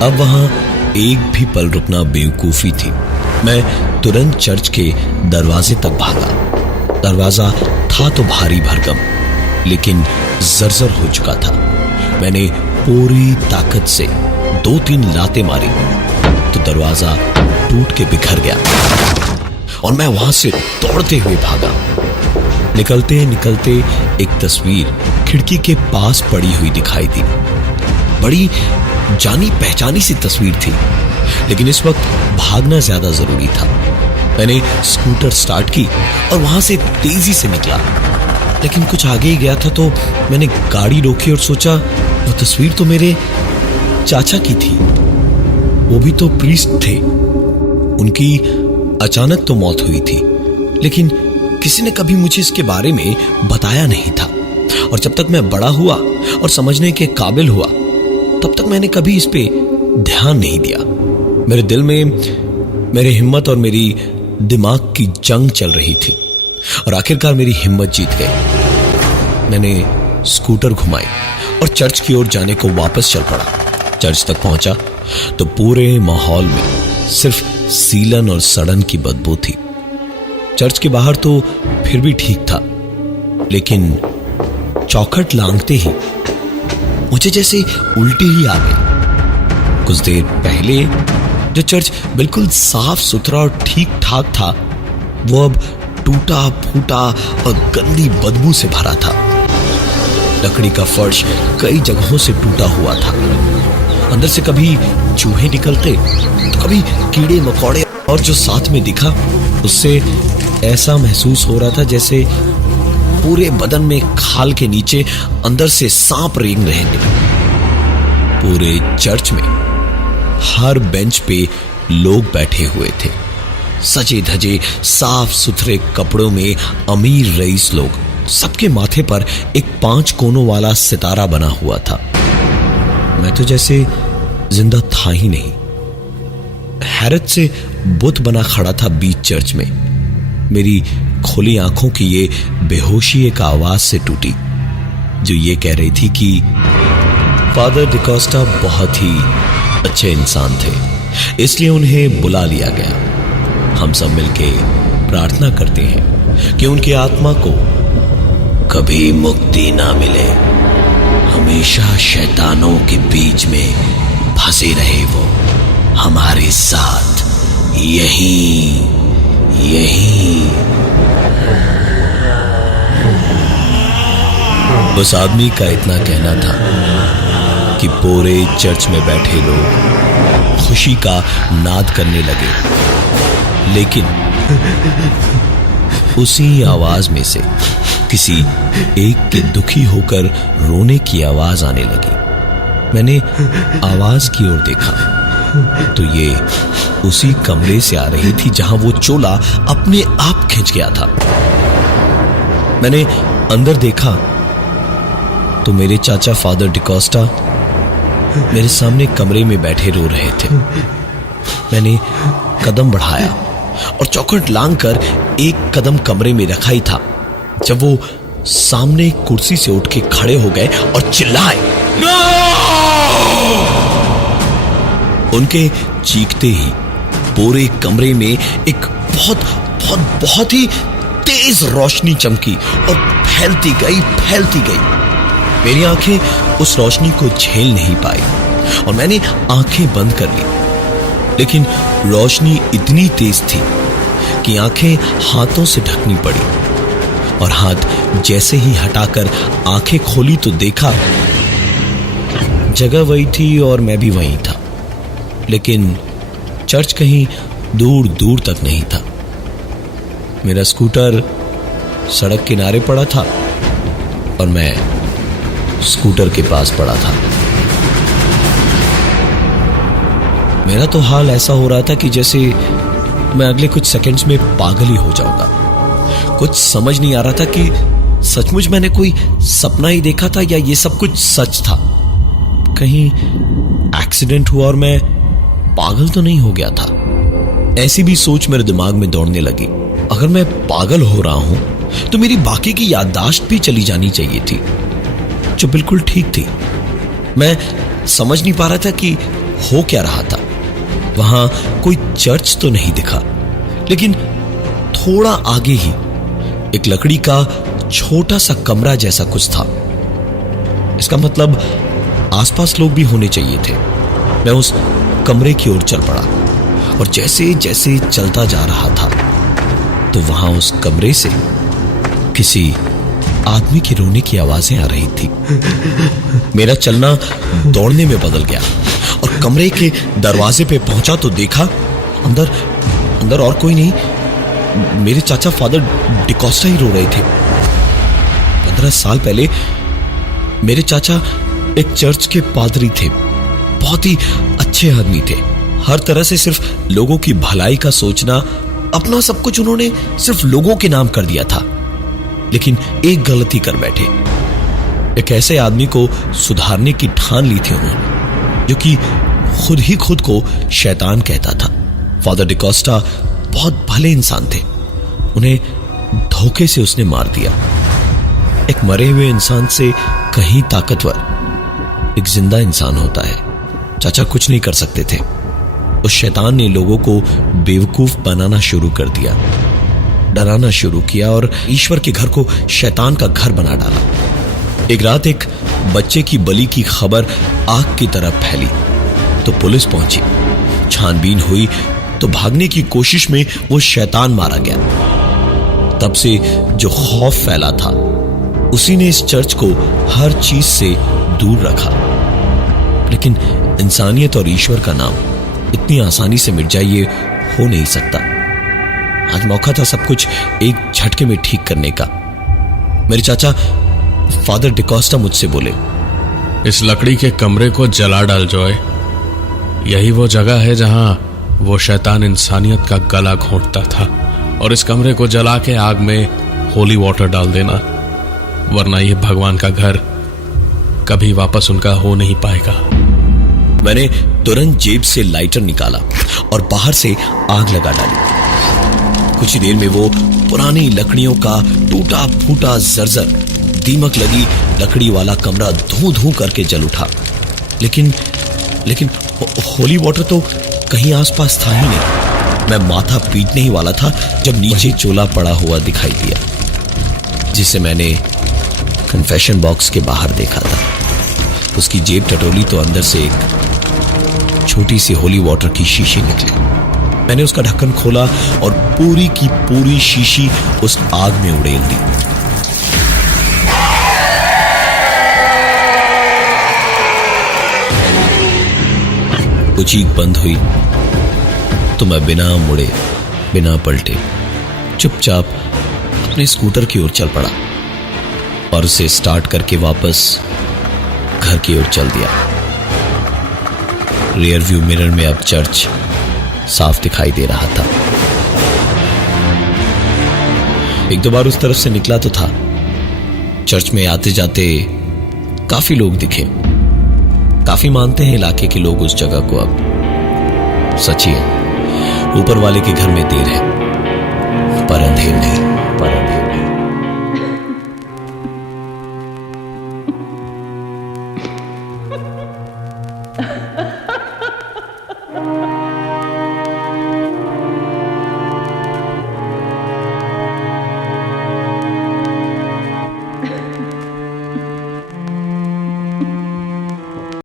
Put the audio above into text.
अब वहां एक भी पल रुकना बेवकूफी थी। मैं तुरंत चर्च के दरवाजे तक भागा। दरवाजा था तो भारी भरकम, लेकिन जर्जर हो चुका था। मैंने पूरी ताकत से 2-3 लातें मारी तो दरवाजा टूट के बिखर गया और मैं वहां से दौड़ते हुए भागा। निकलते निकलते एक तस्वीर खिड़की के पास पड़ी हुई दिखाई दी। बड़ी जानी पहचानी सी तस्वीर थी, लेकिन इस वक्त भागना ज्यादा जरूरी था। मैंने स्कूटर स्टार्ट की और वहां से तेजी से निकला, लेकिन कुछ आगे ही गया था तो मैंने गाड़ी रोकी और सोचा वो तस्वीर तो मेरे चाचा की थी। वो भी तो प्रीस्ट थे। उनकी अचानक तो मौत हुई थी, लेकिन किसी ने कभी मुझे इसके बारे में बताया नहीं था। और जब तक मैं बड़ा हुआ और समझने के काबिल हुआ, तब तक मैंने कभी इस पे ध्यान नहीं दिया। मेरे दिल में मेरी हिम्मत और मेरी दिमाग की जंग चल रही थी और आखिरकार मेरी हिम्मत जीत गई। मैंने स्कूटर घुमाई और चर्च की ओर जाने को वापस चल पड़ा। चर्च तक पहुंचा तो पूरे माहौल में सिर्फ सीलन और सड़न की बदबू थी। चर्च के बाहर तो फिर भी ठीक था, लेकिन चौखट लांघते ही मुझे जैसे उल्टी ही आ गई। कुछ देर पहले जो चर्च बिल्कुल साफ सुथरा और ठीक ठाक था, वो अब टूटा फूटा और गंदी बदबू से भरा था। लकड़ी का फर्श कई जगहों से टूटा हुआ था। अंदर से कभी चूहे निकलते तो कभी कीड़े मकोड़े, और जो साथ में दिखा उससे ऐसा महसूस हो रहा था जैसे पूरे बदन में खाल के नीचे अंदर से सांप रेंग रहे थे। पूरे चर्च में हर बेंच पे लोग बैठे हुए थे, सजे धजे साफ सुथरे कपड़ों में अमीर रईस लोग। सबके माथे पर एक 5 कोनों वाला सितारा बना हुआ था। मैं तो जैसे जिंदा था ही नहीं। हैरत से बुत बना खड़ा था बीच चर्च में। मेरी खुली आंखों की ये बेहोशी एक आवाज से टूटी, जो ये कह रही थी कि फादर डिकोस्टा बहुत ही अच्छे इंसान थे, इसलिए उन्हें बुला लिया गया। हम सब मिलके प्रार्थना करते हैं कि उनकी आत्मा को कभी मुक्ति ना मिले, हमेशा शैतानों के बीच में फंसे रहे वो हमारे साथ यही। उस आदमी का इतना कहना था कि पूरे चर्च में बैठे लोग खुशी का नाद करने लगे, लेकिन उसी आवाज में से किसी एक के दुखी होकर रोने की आवाज आने लगी। मैंने आवाज की ओर देखा तो ये उसी कमरे से आ रही थी जहां वो चोला अपने आप खिंच गया था। मैंने अंदर देखा तो मेरे चाचा फादर डिकोस्टा मेरे सामने कमरे में बैठे रो रहे थे। मैंने कदम बढ़ाया और चौखट लांघकर एक कदम कमरे में रखा ही था जब वो सामने कुर्सी से उठ के खड़े हो गए और चिल्लाए, "नो!" उनके चीखते ही पूरे कमरे में एक बहुत ही तेज रोशनी चमकी और फैलती गई। मेरी आंखें उस रोशनी को झेल नहीं पाई और मैंने आंखें बंद कर ली, लेकिन रोशनी इतनी तेज थी कि आंखें हाथों से ढकनी पड़ी। और हाथ जैसे ही हटाकर आंखें खोली तो देखा जगह वही थी और मैं भी वहीं था, लेकिन चर्च कहीं दूर दूर तक नहीं था। मेरा स्कूटर सड़क किनारे पड़ा था और मैं स्कूटर के पास पड़ा था। मेरा तो हाल ऐसा हो रहा था कि जैसे मैं अगले कुछ सेकंड्स में पागल ही हो जाऊंगा। कुछ समझ नहीं आ रहा था कि सचमुच मैंने कोई सपना ही देखा था या ये सब कुछ सच था। कहीं एक्सीडेंट हुआ और मैं पागल तो नहीं हो गया था। ऐसी भी सोच मेरे दिमाग में दौड़ने लगी। अगर मैं पागल हो रहा हूं तो मेरी बाकी की याददाश्त भी चली जानी चाहिए थी, जो बिल्कुल ठीक थी। मैं समझ नहीं पा रहा था कि हो क्या रहा था। वहां कोई चर्च तो नहीं दिखा, लेकिन थोड़ा आगे ही एक लकड़ी का छोटा सा कमरा जैसा कुछ था। इसका मतलब आसपास लोग भी होने चाहिए थे। मैं उस कमरे की ओर चल पड़ा और जैसे जैसे चलता जा रहा था तो वहां उस कमरे से किसी आदमी के रोने की आवाजें आ रही थी। मेरा चलना दौड़ने में बदल गया और कमरे के दरवाजे पे पहुंचा तो देखा अंदर अंदर और कोई नहीं, मेरे चाचा फादर डिकोस्टा ही रो रहे थे। 15 साल पहले मेरे चाचा एक चर्च के पादरी थे, बहुत ही अच्छे आदमी थे। हर तरह से सिर्फ लोगों की भलाई का सोचना, अपना सब कुछ उन्होंने सिर्फ लोगों के नाम कर दिया था। लेकिन एक गलती कर बैठे। एक ऐसे आदमी को सुधारने की ठान ली थी उन्होंने, जो कि खुद ही खुद को शैतान कहता था। फादर डिकोस्टा बहुत भले इंसान थे, उन्हें धोखे से उसने मार दिया। एक मरे हुए इंसान से कहीं ताकतवर एक जिंदा इंसान होता है। चाचा कुछ नहीं कर सकते थे। उस शैतान ने लोगों को बेवकूफ बनाना शुरू कर दिया, डराना शुरू किया और ईश्वर के घर को शैतान का घर बना डाला। एक रात एक बच्चे की बलि की खबर आग की तरह फैली तो पुलिस पहुंची। छानबीन हुई तो भागने की कोशिश में वो शैतान मारा गया। तब से जो खौफ फैला था उसी ने इस चर्च को हर चीज से दूर रखा। लेकिन इंसानियत और ईश्वर का नाम इतनी आसानी से मिट जाए, ये हो नहीं सकता। आज मौका था सब कुछ एक झटके में ठीक करने का। मेरे चाचा फादर डिकोस्टा मुझसे बोले, इस लकड़ी के कमरे को जला डाल जॉय। यही वो जगह है जहां वो शैतान इंसानियत का गला घोंटता था। और इस कमरे को जला के आग में होली वाटर डाल देना, वरना यह भगवान का घर कभी वापस उनका हो नहीं पाएगा। मैंने तुरंत जेब से लाइटर निकाला और बाहर से आग लगा डाली। कुछ ही देर में वो पुरानी लकड़ियों का टूटा फूटा जर्जर दीमक लगी लकड़ी वाला कमरा धूं धूं करके जल उठा। लेकिन होली वाटर तो कहीं आसपास था ही नहीं। मैं माथा पीटने ही वाला था जब नीचे चोला पड़ा हुआ दिखाई दिया, जिसे मैंने कन्फेशन बॉक्स के बाहर देखा था। उसकी जेब टटोली तो अंदर से एक छोटी सी होली वाटर की शीशी निकली। मैंने उसका ढक्कन खोला और पूरी की पूरी शीशी उस आग में उड़ेल दी। वो चीख बंद हुई तो मैं बिना मुड़े बिना पलटे चुपचाप अपने स्कूटर की ओर चल पड़ा और उसे स्टार्ट करके वापस घर की ओर चल दिया। रियर व्यू मिरर में अब चर्च साफ दिखाई दे रहा था। एक दो बार उस तरफ से निकला तो था। चर्च में आते जाते काफी लोग दिखे। काफी मानते हैं इलाके के लोग उस जगह को। अब सच ही है, ऊपर वाले के घर में देर है पर अंधेर नहीं।